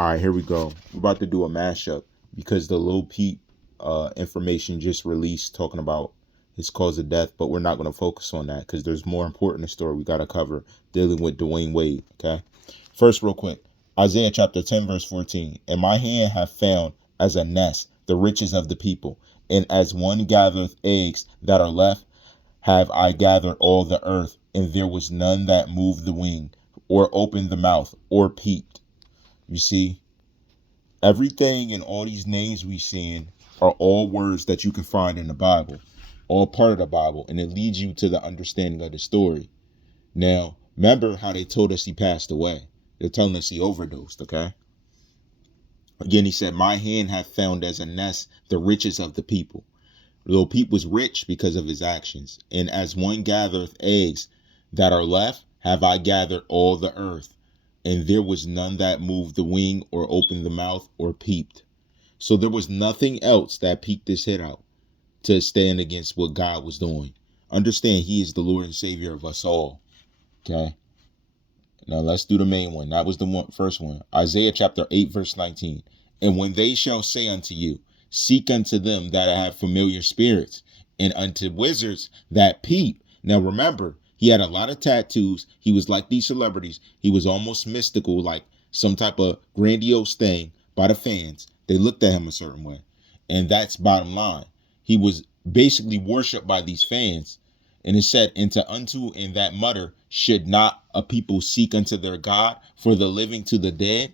All right, here we go. We're about to do a mashup because the Lil Peep information just released talking about his cause of death, but we're not going to focus on that because there's more important story we got to cover dealing with Dwayne Wade. Okay. First, real quick, Isaiah chapter 10, verse 14. And my hand hath found as a nest the riches of the people, and as one gathereth eggs that are left, have I gathered all the earth, and there was none that moved the wing, or opened the mouth, or peeped. You see, everything in all these names we seeing are all words that you can find in the Bible, all part of the Bible, and it leads you to the understanding of the story. Now, remember how they told us he passed away. They're telling us he overdosed, okay? Again, he said, my hand hath found as a nest the riches of the people. Lil Peep was rich because of his actions. And as one gathereth eggs that are left, have I gathered all the earth. And there was none that moved the wing or opened the mouth or peeped. So there was nothing else that peeked his head out to stand against what God was doing. Understand, he is the Lord and Savior of us all. Okay. Now let's do the main one. That was the first one. Isaiah chapter 8, verse 19. And when they shall say unto you, seek unto them that have familiar spirits, and unto wizards that peep. Now remember, he had a lot of tattoos. He was like these celebrities. He was almost mystical, like some type of grandiose thing by the fans. They looked at him a certain way. And that's bottom line. He was basically worshipped by these fans. And it said, unto in that mutter, should not a people seek unto their God, for the living to the dead?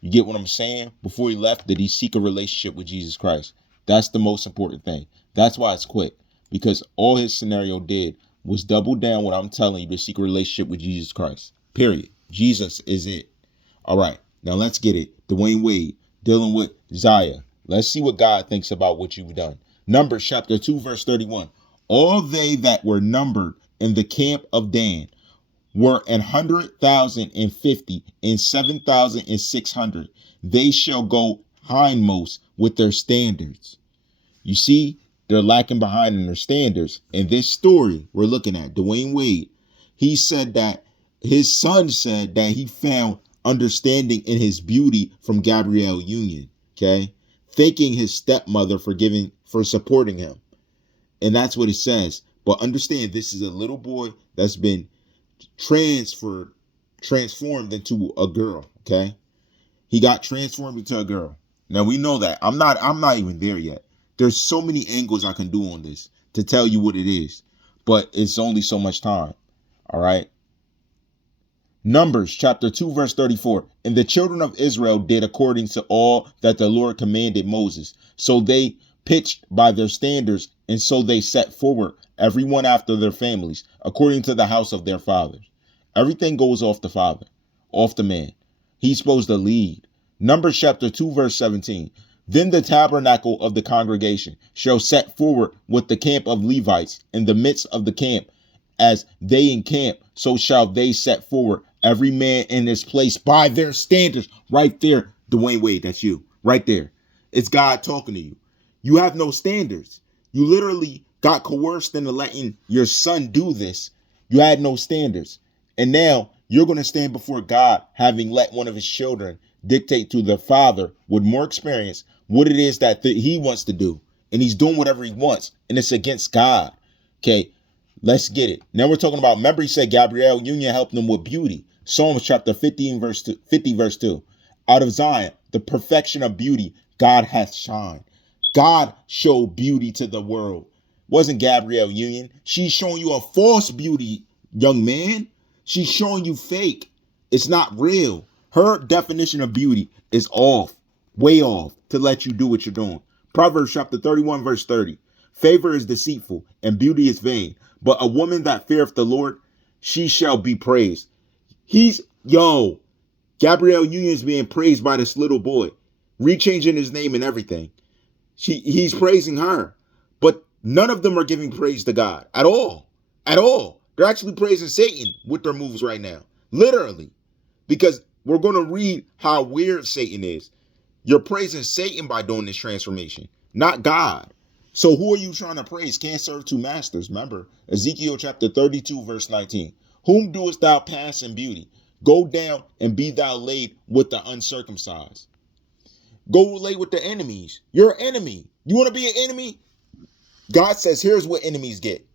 You get what I'm saying? Before he left, did he seek a relationship with Jesus Christ? That's the most important thing. That's why it's quick. Because all his scenario did was double down what I'm telling you to seek a relationship with Jesus Christ. Period. Jesus is it. All right. Now let's get it. Dwayne Wade dealing with Zaya. Let's see what God thinks about what you've done. Numbers chapter 2, verse 31. All they that were numbered in the camp of Dan were 100,050 and 7,600. They shall go hindmost with their standards. You see, they're lacking behind in their standards. In this story we're looking at, Dwayne Wade, he said that his son said that he found understanding in his beauty from Gabrielle Union. Okay, thanking his stepmother for supporting him. And that's what it says. But understand, this is a little boy that's been transformed into a girl. Okay. He got transformed into a girl. Now we know that. I'm not even there yet. There's so many angles I can do on this to tell you what it is, but it's only so much time. All right. Numbers chapter 2, verse 34. And the children of Israel did according to all that the Lord commanded Moses. So they pitched by their standards, and so they set forward, everyone after their families, according to the house of their fathers. Everything goes off the father, off the man. He's supposed to lead. Numbers chapter 2, verse 17. Then the tabernacle of the congregation shall set forward with the camp of Levites in the midst of the camp. As they encamp, so shall they set forward, every man in his place by their standards. Right there, Dwayne Wade, that's you. Right there. It's God talking to you. You have no standards. You literally got coerced into letting your son do this. You had no standards. And now you're going to stand before God, having let one of his children dictate to the father with more experience what it is that he wants to do. And he's doing whatever he wants. And it's against God. Okay, let's get it. Now we're talking about, remember he said Gabrielle Union helped them with beauty. Psalms chapter 50, verse 2. Out of Zion, the perfection of beauty, God hath shined. God showed beauty to the world. Wasn't Gabrielle Union. She's showing you a false beauty, young man. She's showing you fake. It's not real. Her definition of beauty is off, way off, to let you do what you're doing. Proverbs chapter 31, verse 30. Favor is deceitful and beauty is vain, but a woman that feareth the Lord, she shall be praised. Gabrielle Union is being praised by this little boy, rechanging his name and everything. He's praising her, but none of them are giving praise to God at all. At all. They're actually praising Satan with their moves right now. Literally. Because we're going to read how weird Satan is. You're praising Satan by doing this transformation, not God. So who are you trying to praise? Can't serve two masters. Remember, Ezekiel chapter 32, verse 19. Whom doest thou pass in beauty? Go down and be thou laid with the uncircumcised. Go lay with the enemies. You're an enemy. You want to be an enemy? God says, here's what enemies get.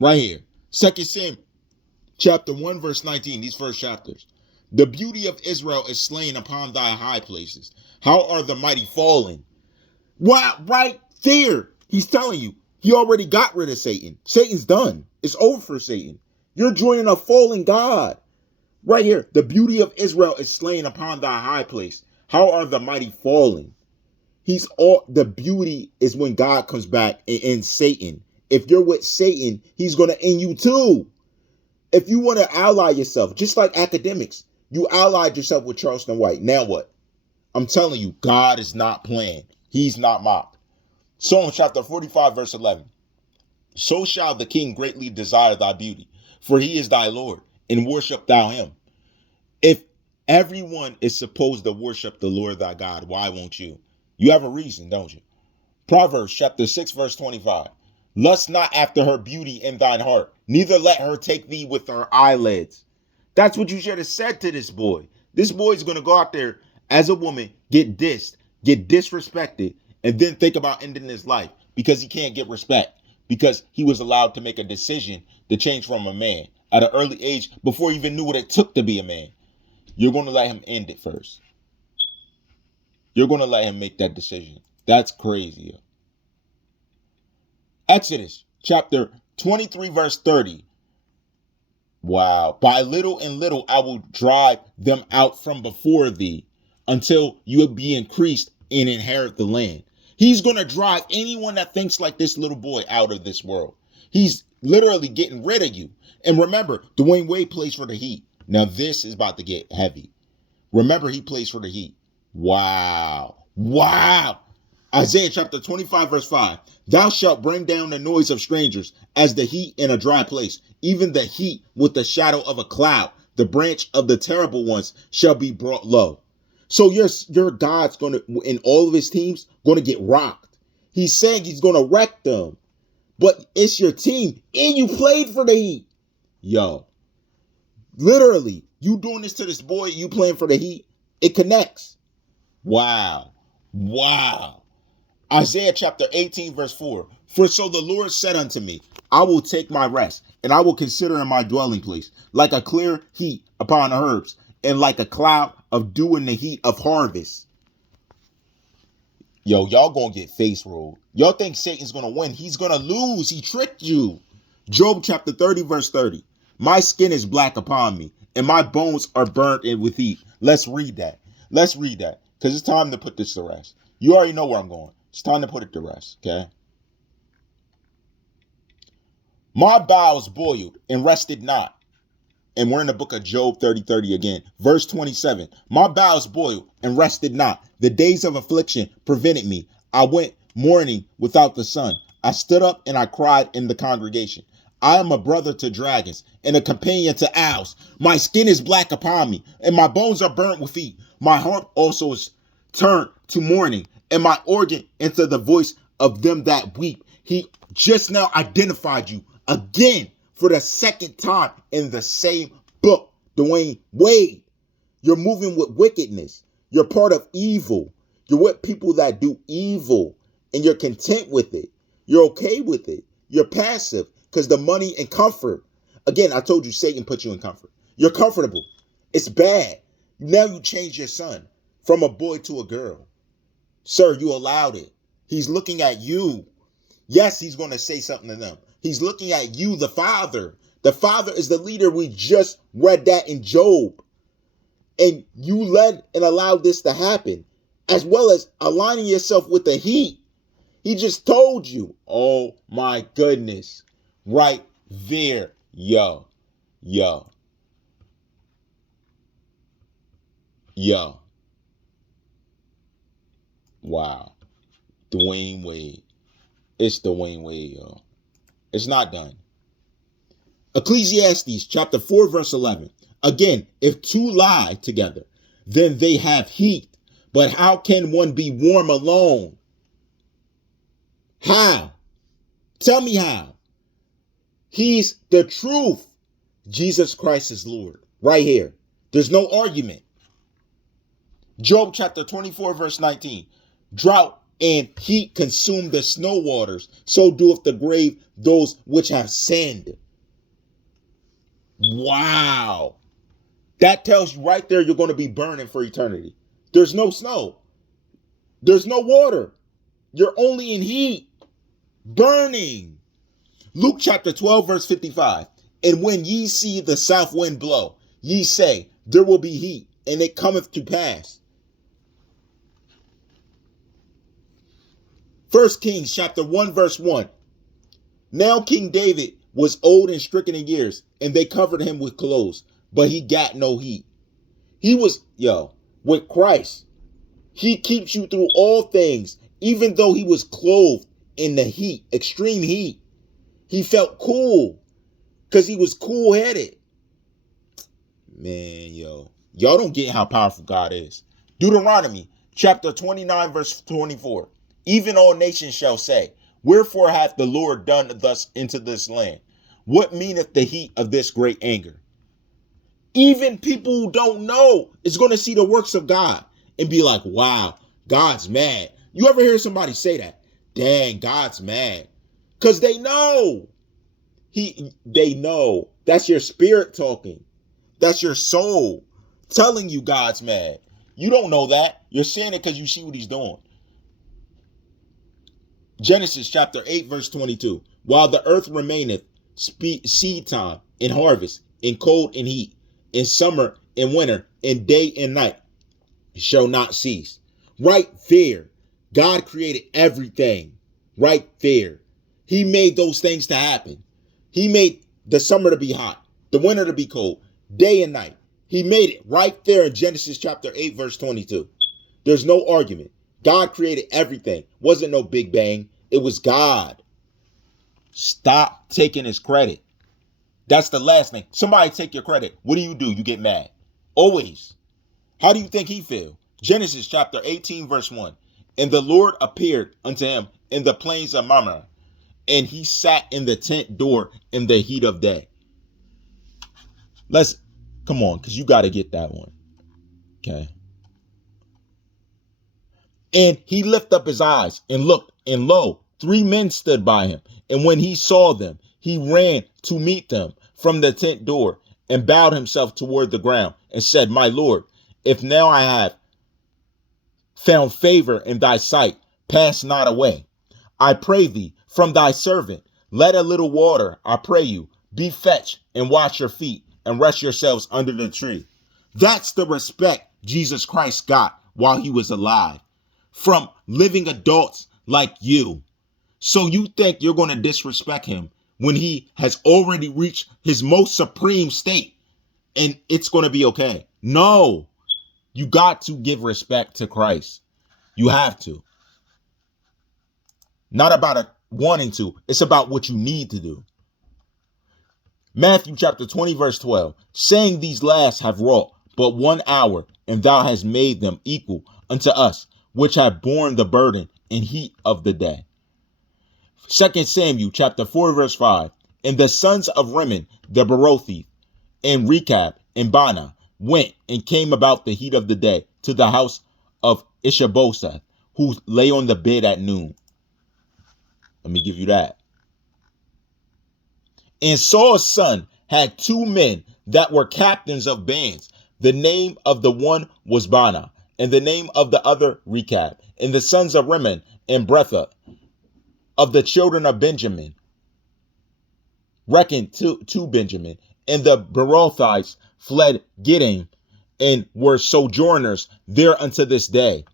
Right here. 2 Samuel chapter 1, verse 19. These first chapters. The beauty of Israel is slain upon thy high places. How are the mighty fallen? Wow, right there. He's telling you, he already got rid of Satan. Satan's done. It's over for Satan. You're joining a fallen God. Right here. The beauty of Israel is slain upon thy high place. How are the mighty fallen? The beauty is when God comes back and ends Satan. If you're with Satan, he's going to end you too. If you want to ally yourself, just like academics, you allied yourself with Charleston White. Now what? I'm telling you, God is not playing. He's not mocked. Psalm chapter 45, verse 11. So shall the king greatly desire thy beauty, for he is thy Lord, and worship thou him. If everyone is supposed to worship the Lord thy God, why won't you? You have a reason, don't you? Proverbs chapter 6, verse 25. Lust not after her beauty in thine heart, neither let her take thee with her eyelids. That's what you should have said to this boy. This boy's going to go out there as a woman, get dissed, get disrespected, and then think about ending his life because he can't get respect, because he was allowed to make a decision to change from a man at an early age before he even knew what it took to be a man. You're going to let him end it first. You're going to let him make that decision. That's crazy. Yo. Exodus chapter 23, verse 30. Wow. By little and little I will drive them out from before thee until you be increased and inherit the land. He's going to drive anyone that thinks like this little boy out of this world. He's literally getting rid of you. And remember, Dwayne Wade plays for the Heat. Now this is about to get heavy. Remember, he plays for the Heat. Wow. Wow. Isaiah chapter 25, verse 5. Thou shalt bring down the noise of strangers as the heat in a dry place, even the heat with the shadow of a cloud. The branch of the terrible ones shall be brought low. So your God's going to, in all of his teams, going to get rocked. He's saying he's going to wreck them. But it's your team, and you played for the Heat. Yo. Literally, you doing this to this boy, you playing for the Heat, it connects. Wow. Wow. Isaiah chapter 18, verse 4. For so the Lord said unto me, I will take my rest, and I will consider in my dwelling place, like a clear heat upon herbs, and like a cloud of dew in the heat of harvest. Yo, y'all gonna get face rolled. Y'all think Satan's gonna win. He's gonna lose. He tricked you. Job chapter 30, verse 30. My skin is black upon me, and my bones are burnt in with heat. Let's read that. Let's read that, because it's time to put this to rest. You already know where I'm going. It's time to put it to rest, okay? My bowels boiled and rested not. And we're in the book of Job 30:30 again. Verse 27. My bowels boiled and rested not. The days of affliction prevented me. I went mourning without the sun. I stood up and I cried in the congregation. I am a brother to dragons and a companion to owls. My skin is black upon me, and my bones are burnt with heat. My heart also is turned to mourning, and my organ into the voice of them that weep. He just now identified you again for the second time in the same book. Dwayne Wade, you're moving with wickedness. You're part of evil. You're with people that do evil, and you're content with it. You're okay with it. You're passive because the money and comfort. Again, I told you Satan put you in comfort. You're comfortable. It's bad. Now you change your son from a boy to a girl. Sir, you allowed it. He's looking at you. Yes, he's going to say something to them. He's looking at you, the father. The father is the leader. We just read that in Job. And you led and allowed this to happen, as well as aligning yourself with the Heat. He just told you. Oh my goodness. Right there. Yo. Yo. Yo. Wow. Dwayne Wade. It's Dwayne Wade, yo. It's not done. Ecclesiastes chapter 4, verse 11. Again, if two lie together, then they have heat. But how can one be warm alone? How? Tell me how. He's the truth. Jesus Christ is Lord. Right here. There's no argument. Job chapter 24, verse 19. Drought and heat consume the snow waters, so doeth the grave those which have sinned. Wow. That tells you right there you're going to be burning for eternity. There's no snow. There's no water. You're only in heat. Burning. Luke chapter 12, verse 55. And when ye see the south wind blow, ye say, there will be heat, and it cometh to pass. 1 Kings chapter 1, verse 1. Now King David was old and stricken in years, and they covered him with clothes, but he got no heat. He was, with Christ. He keeps you through all things, even though he was clothed in the heat, extreme heat. He felt cool because he was cool-headed. Man, y'all don't get how powerful God is. Deuteronomy chapter 29, verse 24. Even all nations shall say, wherefore hath the Lord done thus into this land? What meaneth the heat of this great anger? Even people who don't know is going to see the works of God and be like, wow, God's mad. You ever hear somebody say that? Dang, God's mad. Because they know. They know. That's your spirit talking. That's your soul telling you God's mad. You don't know that. You're saying it because you see what he's doing. Genesis chapter 8, verse 22. While the earth remaineth, seed time and harvest, in cold and heat, in summer and winter, in day and night, shall not cease. Right there, God created everything. Right there. He made those things to happen. He made the summer to be hot, the winter to be cold, day and night. He made it right there in Genesis chapter 8, verse 22. There's no argument. God created everything. Wasn't no Big Bang. It was God. Stop taking his credit. That's the last thing. Somebody take your credit. What do? You get mad. Always. How do you think he feel? Genesis chapter 18, verse 1. And the Lord appeared unto him in the plains of Mamre, and he sat in the tent door in the heat of day. Come on, because you got to get that one. Okay. And he lifted up his eyes and looked, and lo, 3 men stood by him. And when he saw them, he ran to meet them from the tent door and bowed himself toward the ground and said, my Lord, if now I have found favor in thy sight, pass not away. I pray thee from thy servant, let a little water, I pray you, be fetched and wash your feet and rest yourselves under the tree. That's the respect Jesus Christ got while he was alive from living adults like you. So you think you're going to disrespect him when he has already reached his most supreme state and it's going to be okay? No, you got to give respect to Christ. You have to. Not about wanting to. It's about what you need to do. Matthew chapter 20, verse 12. Saying these last have wrought but 1 hour, and thou hast made them equal unto us, which have borne the burden and heat of the day. 2 Samuel chapter 4, verse 5. And the sons of Rimmon, the Berothi, and Rechab, and Baanah, went and came about the heat of the day to the house of Ishbosheth, who lay on the bed at noon. Let me give you that. And Saul's son had 2 men that were captains of bands. The name of the one was Baanah, and the name of the other Rechab. And the sons of Rimmon and Bretha of the children of Benjamin reckoned to Benjamin. And the Berothites fled Gideon and were sojourners there unto this day.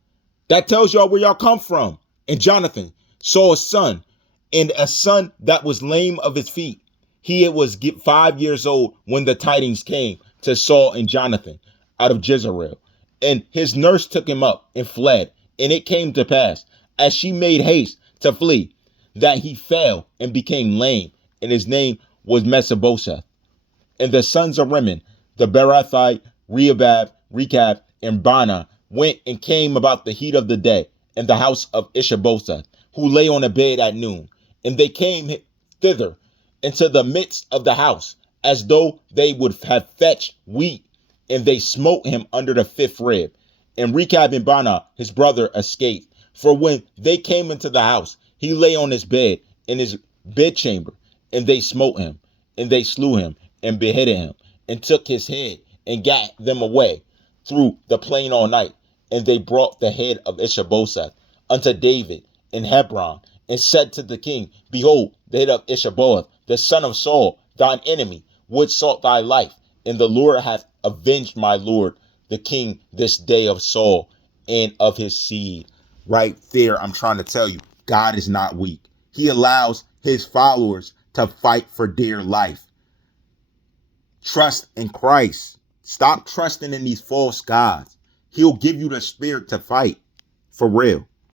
That tells y'all where y'all come from. And Jonathan, Saul's son, and a son that was lame of his feet. He was 5 years old when the tidings came to Saul and Jonathan out of Jezreel. And his nurse took him up and fled. And it came to pass, as she made haste to flee, that he fell and became lame. And his name was Mephibosheth. And the sons of Rimmon, the Berothite, Rechab, and Baanah, went and came about the heat of the day in the house of Ishbosheth, who lay on a bed at noon. And they came thither into the midst of the house, as though they would have fetched wheat and they smote him under the fifth rib. And Rechab and Baanah, his brother, escaped. For when they came into the house, he lay on his bed in his bedchamber, and they smote him, and they slew him, and beheaded him, and took his head, and gat them away through the plain all night. And they brought the head of Ishbosheth unto David in Hebron, and said to the king, Behold, the head of Ishbosheth, the son of Saul, thine enemy, would sought thy life, and the Lord hath avenged my lord the king this day of Saul and of his seed. Right there, I'm trying to tell you, God is not weak. He allows his followers to fight for dear life. Trust in Christ. Stop trusting in these false gods. He'll give you the spirit to fight for real.